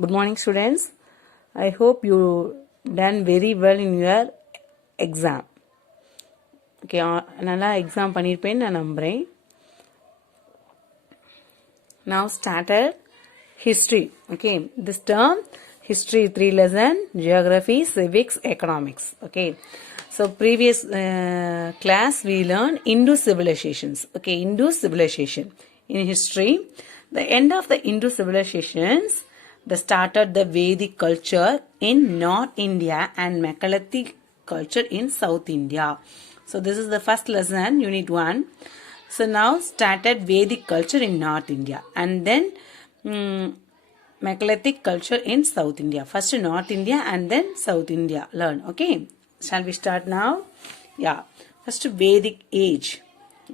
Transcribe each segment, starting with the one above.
Good morning, students. I hope you done very well in your exam. Okay, நல்லா exam பண்ணிருப்பேன்னு நான் நம்புறேன். Now started history. Okay, this term history 3 lesson, geography, civics, economics. Okay, so previous class we learned Hindu civilizations. Okay, Hindu civilization in history. The end of the Hindu civilizations, they started the Vedic culture in North India and Megalithic culture in South India. So this is the first lesson, unit 1. So now started Vedic culture in North India and then Megalithic culture in South India. First North India and then South India. Learn. Okay. Shall we start now? Yeah. First Vedic age.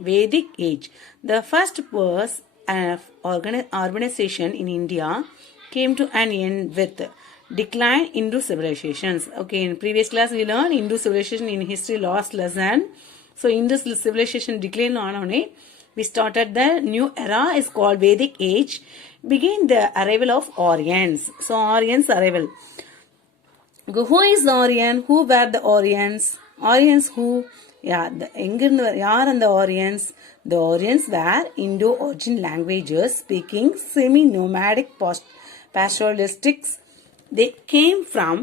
Vedic age. The first was urbanization in India came to an end with decline Hindu civilizations. Okay, in previous class we learned Hindu civilization in history last lesson. So Hindu civilization decline on it. We started the new era is called Vedic age. Begin the arrival of Aryans. So Aryans arrival. Who is the Aryan? Who were the Aryans? Aryans who? Yeah, yaar and the Aryans. The Aryans were Indo-Aryan languages speaking semi-nomadic pastoralistics. They came from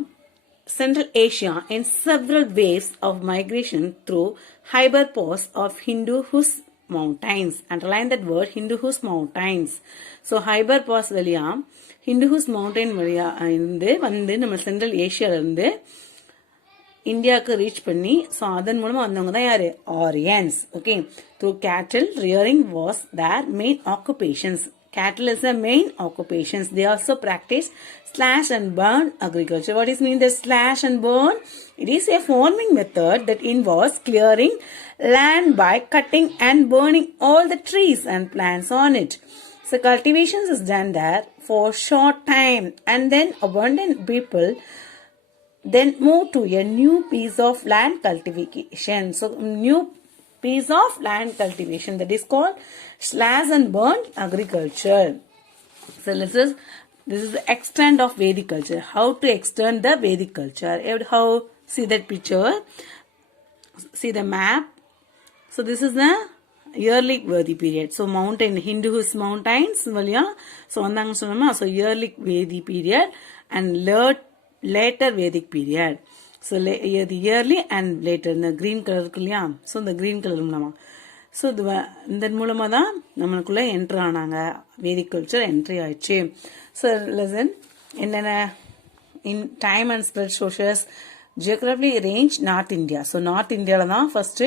Central Asia in several waves of migration through Hyperpass of Hindu-Kush mountains. Underline that word, Hindu-Kush mountains. So Hyperpass valiya Hindu-Kush mountain valiya வந்து நம்ம சென்ட்ரல் ஏஷியால இருந்து இந்தியாவுக்கு ரீச் பண்ணி ஸோ அதன் மூலமா வந்தவங்க தான் யாரு ஆரியன்ஸ். ஓகே, த்ரூ கேட்டில் rearing was there main occupations. Cattle is the main occupations. They also practice slash and burn agriculture. What is mean the slash and burn? It is a farming method that involves clearing land by cutting and burning all the trees and plants on it. So cultivation is done there for short time and then abundant people then move to a new piece of land cultivation. So new piece of land cultivation that is called slash and burn agriculture. So this is the extent of Vedic culture. How to extend the Vedic culture? How? See that picture. See the map. So this is the yearly Vedic period. So mountain Hindu-Kush mountains. So vandanga sonnama. So yearly Vedic period and later Vedic period. So the yearly and later in the green color இல்லையா. So the green color மூலமா ஸோ இந்த மூலமாக தான் நம்மளுக்குள்ளே என்ட்ரு ஆனாங்க. வேதிக் culture entry ஆயிடுச்சு. So lesson என்னென்ன in time and spread sources geography range north India. So north இந்தியாவில் தான் ஃபர்ஸ்ட்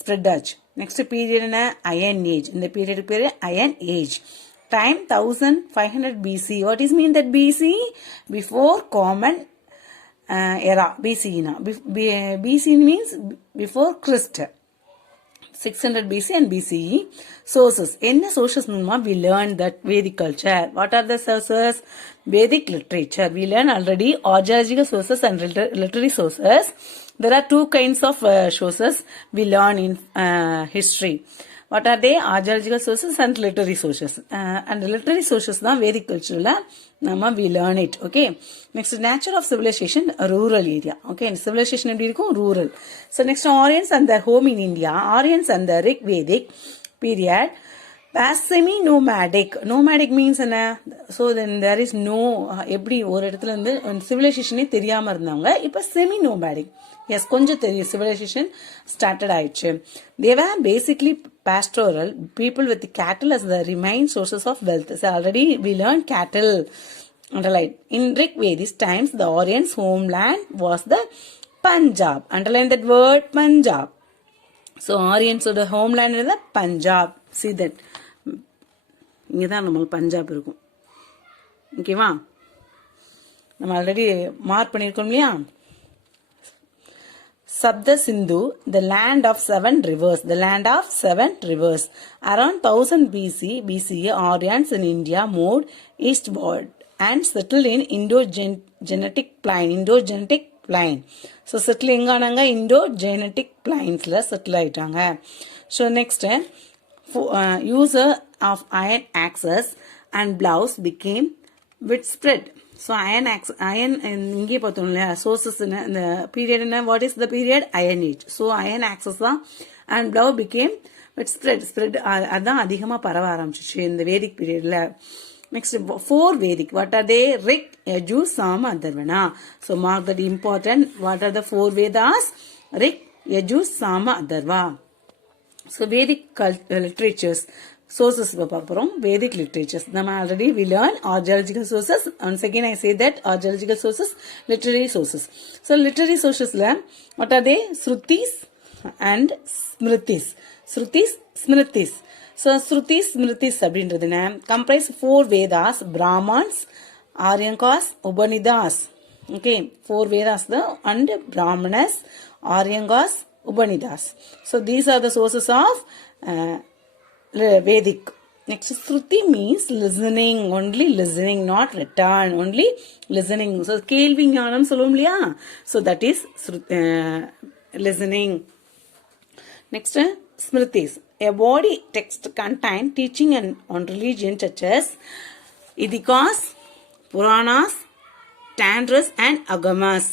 ஸ்ப்ரெட் ஆச்சு. நெக்ஸ்ட் பீரியட் என்ன அயன் ஏஜ். இந்த பீரியடுக்கு பேர் iron age. Time 1500 BC. What is mean that BC? Before common era. BC na. BC means before Christ. 600 BC and BCE. Sources. In the sources we learned that Vedic culture. What are the sources? Vedic literature. We learned already archaeological sources and literary sources. There are two kinds of sources we learn in history. What are they? Archaeological sources and literary sources. And the literary sources தான் Vedic culture we learn it. Okay. Next, nature of civilization, a rural area. Okay. And civilization எப்படி இருக்கும்? Rural. So next, Aryans and their home in India. Aryans and the Rig Vedic period. Semi-nomadic. Nomadic means என்ன? So then there is no எப்படி ஒரு இடத்துல இருந்து சிவிலைசேஷனே தெரியாம இருந்தாங்க. இப்போ semi-nomadic. Yes, கொஞ்சம் தெரியும் civilization started ஆயிடுச்சு. They were basically pastoral people with cattle as the main sources of wealth. So already we learned cattle. Underline. In Rig Vedic times, the Aryans' homeland was the Punjab. Underline that word Punjab. So Aryans' the homeland is the Punjab. See that. இங்கே தான் நம்மளுக்கு பஞ்சாப் இருக்கும். ஓகேவா? நம்ம already mark பண்ணியிருக்கோம் இல்லையா? Sabda Sindhu, the land of 7 rivers. The land of 7 rivers. Around 1000 BCE, Aryans in India moved eastward and settled in Indo-Genetic plain. So settle எங்க ஆனாங்க? Indo-Genetic plainsல settle ஆயிட்டாங்க. So next, user of iron axes and blows became widespread. So iron இங்கே பார்த்தோம் இல்லையா sources இந்த period என்ன, what is the period? Iron age. So iron access தான் and love became spread அதான் அதிகமாக பரவ ஆரம்பிச்சிச்சு இந்த வேதிக் பீரியட்ல. Next, 4 Vedic. What are they? Rig, Yajur, Sama, Atharvana. So mark that important. What are the 4 Vedas? Rig, Yajur, Sama, Atharva. So Vedic literatures. Sources Vedic literatures. Already we learned archaeological sources. Once again I say that archaeological sources, literary sources. So literary sources, what are they? Shrutis and Smritis. Shrutis, Smritis. So Shrutis, Smritis அப்படின்றதுனா comprise 4 Vedas, Brahmans, Aryankas, Upanishads. Okay, 4 Vedas and Brahmanas, Aryankas, Upanishads. So these are the sources of Vedic. Next, Shruti means listening, only listening, not return, only listening. So கேள்வி ஞானம் சொல்லும் இல்லையா? So that is listening. Next, Smritis. A body text contain teaching and on religion such as Idikas, Puranas, Tantras and Agamas.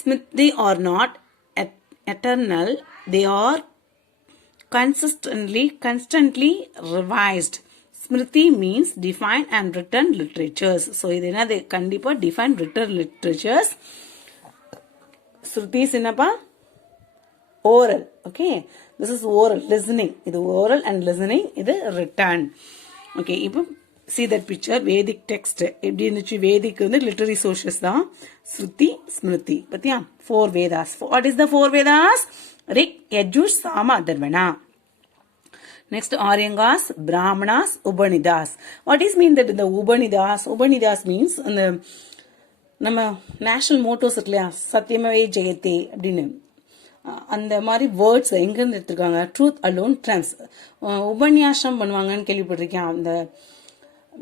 Smriti are not eternal. They are constantly revised. Smriti means defined and written literatures. So இது என்ன, they கண்டிப்பா defined written literatures. Shrutis என்னப்பா? Oral. Okay, this is oral, listening. இது oral and listening, இது written. Okay, இப்போ see that picture. Vedic text எப்படி இருந்துச்சு? Vedic வந்து literary sources தான். Shruti, Smriti. பத்தியா? 4 Vedas. What is the 4 Vedas? Rig, Yajur, Sama, Atharvana. Next, Aryangas, Brahmanas, Upanishads. What is mean that the Upanishads? Upanishads means அந்த நம்ம நேஷனல் மோட்டோஸ் இல்லையா, சத்தியமே ஜெயத்தே அப்படின்னு அந்த மாதிரி வேர்ட்ஸ் எங்கேருந்து எடுத்துருக்காங்க? Truth alone Trump's. உபன்யாசம் பண்ணுவாங்கன்னு கேள்விப்பட்டிருக்கேன். அந்த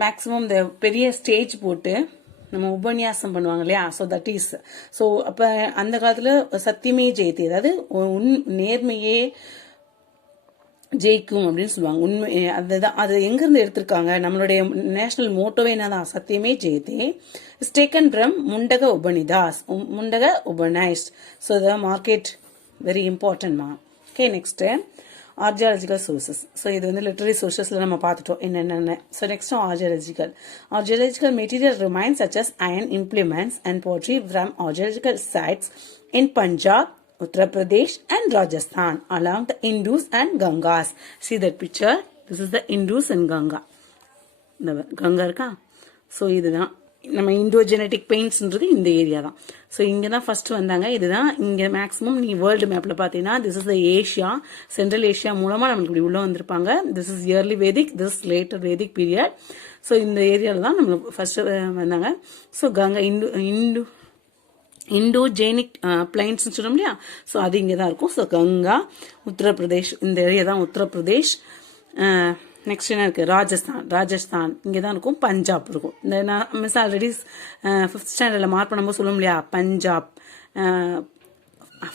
மேக்ஸிமம் இந்த பெரிய ஸ்டேஜ் போட்டு நம்ம உபன்யாசம் பண்ணுவாங்க இல்லையா? So that is. ஸோ அப்போ அந்த காலத்தில் சத்தியமே ஜெயத்தே, அதாவது நேர்மையே ஜெயிக்கும் அப்படின்னு சொல்லுவாங்க. உண்மை அதுதான். அது எங்கிருந்து எடுத்திருக்காங்க? நம்மளுடைய நேஷனல் மோட்டோவே என்னதான்? Satyameva Jayate. Is taken from Mundaka Upanishads, Mundaka Upanishad. So the market very important ma. Okay, next archaeological sources. So இது வந்து literary sourcesல நம்ம பார்த்துட்டோம் என்னென்ன. So next archaeological material remains such as iron implements and pottery from archaeological sites in Punjab, Uttar Pradesh and Rajasthan along the Indus and Gangas. See that picture? This is the Indus and Ganga. இந்த கங்கா இருக்கா? ஸோ இதுதான் நம்ம இண்டோஜெனட்டிக் பெயிண்ட்ஸ்ன்றது இந்த ஏரியா தான். ஸோ இங்கே தான் ஃபர்ஸ்ட் வந்தாங்க. இதுதான் இங்கே மேக்ஸிமம் நீ வேர்ல்டு மேப்பில் பார்த்தீங்கன்னா this is the Asia, central Asia மூலமாக நம்மளுக்கு இப்படி உள்ளே வந்திருப்பாங்க. This is early Vedic, this is later Vedic period. So இந்த ஏரியாவில் தான் நம்மளுக்கு ஃபர்ஸ்ட் வந்தாங்க. ஸோ கங்கா இண்டோஜெனிக் பிளைன்ஸ்னு சொல்றோம் இல்லையா? ஸோ அது இங்கே தான் இருக்கும். ஸோ கங்கா, உத்தரப்பிரதேஷ், இந்த ஏரியா தான் உத்தரப்பிரதேஷ். நெக்ஸ்ட் என்ன இருக்கு? ராஜஸ்தான் இங்கே தான் இருக்கும். பஞ்சாப் இருக்கும். இந்த நான் மிஸ் ஆல்ரெடி 5th ஸ்டாண்டர்டில் மார்க் பண்ணும்போது சொல்லும் இல்லையா? பஞ்சாப்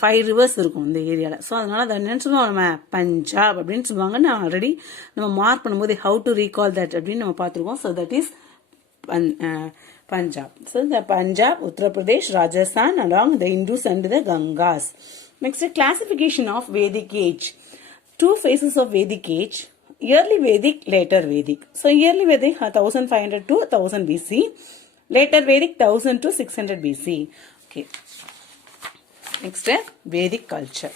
5 rivers இருக்கும் இந்த ஏரியாவில். ஸோ அதனால அதை என்னன்னு சொல்லுவோம் நம்ம? பஞ்சாப் அப்படின்னு சொல்லுவாங்க. நான் ஆல்ரெடி நம்ம மார்க் பண்ணும்போது ஹவு டு ரீகால் தட் அப்படின்னு நம்ம பார்த்துருக்கோம். So that is Punjab. So the Punjab, Uttar Pradesh, Rajasthan along the Indus and the Gangas. Next, classification of Vedic age. 2 phases of Vedic age. Early Vedic, later Vedic. So early Vedic 1500 to 1000 BC. Later Vedic 1000 to 600 BC. Okay. Next, Vedic culture.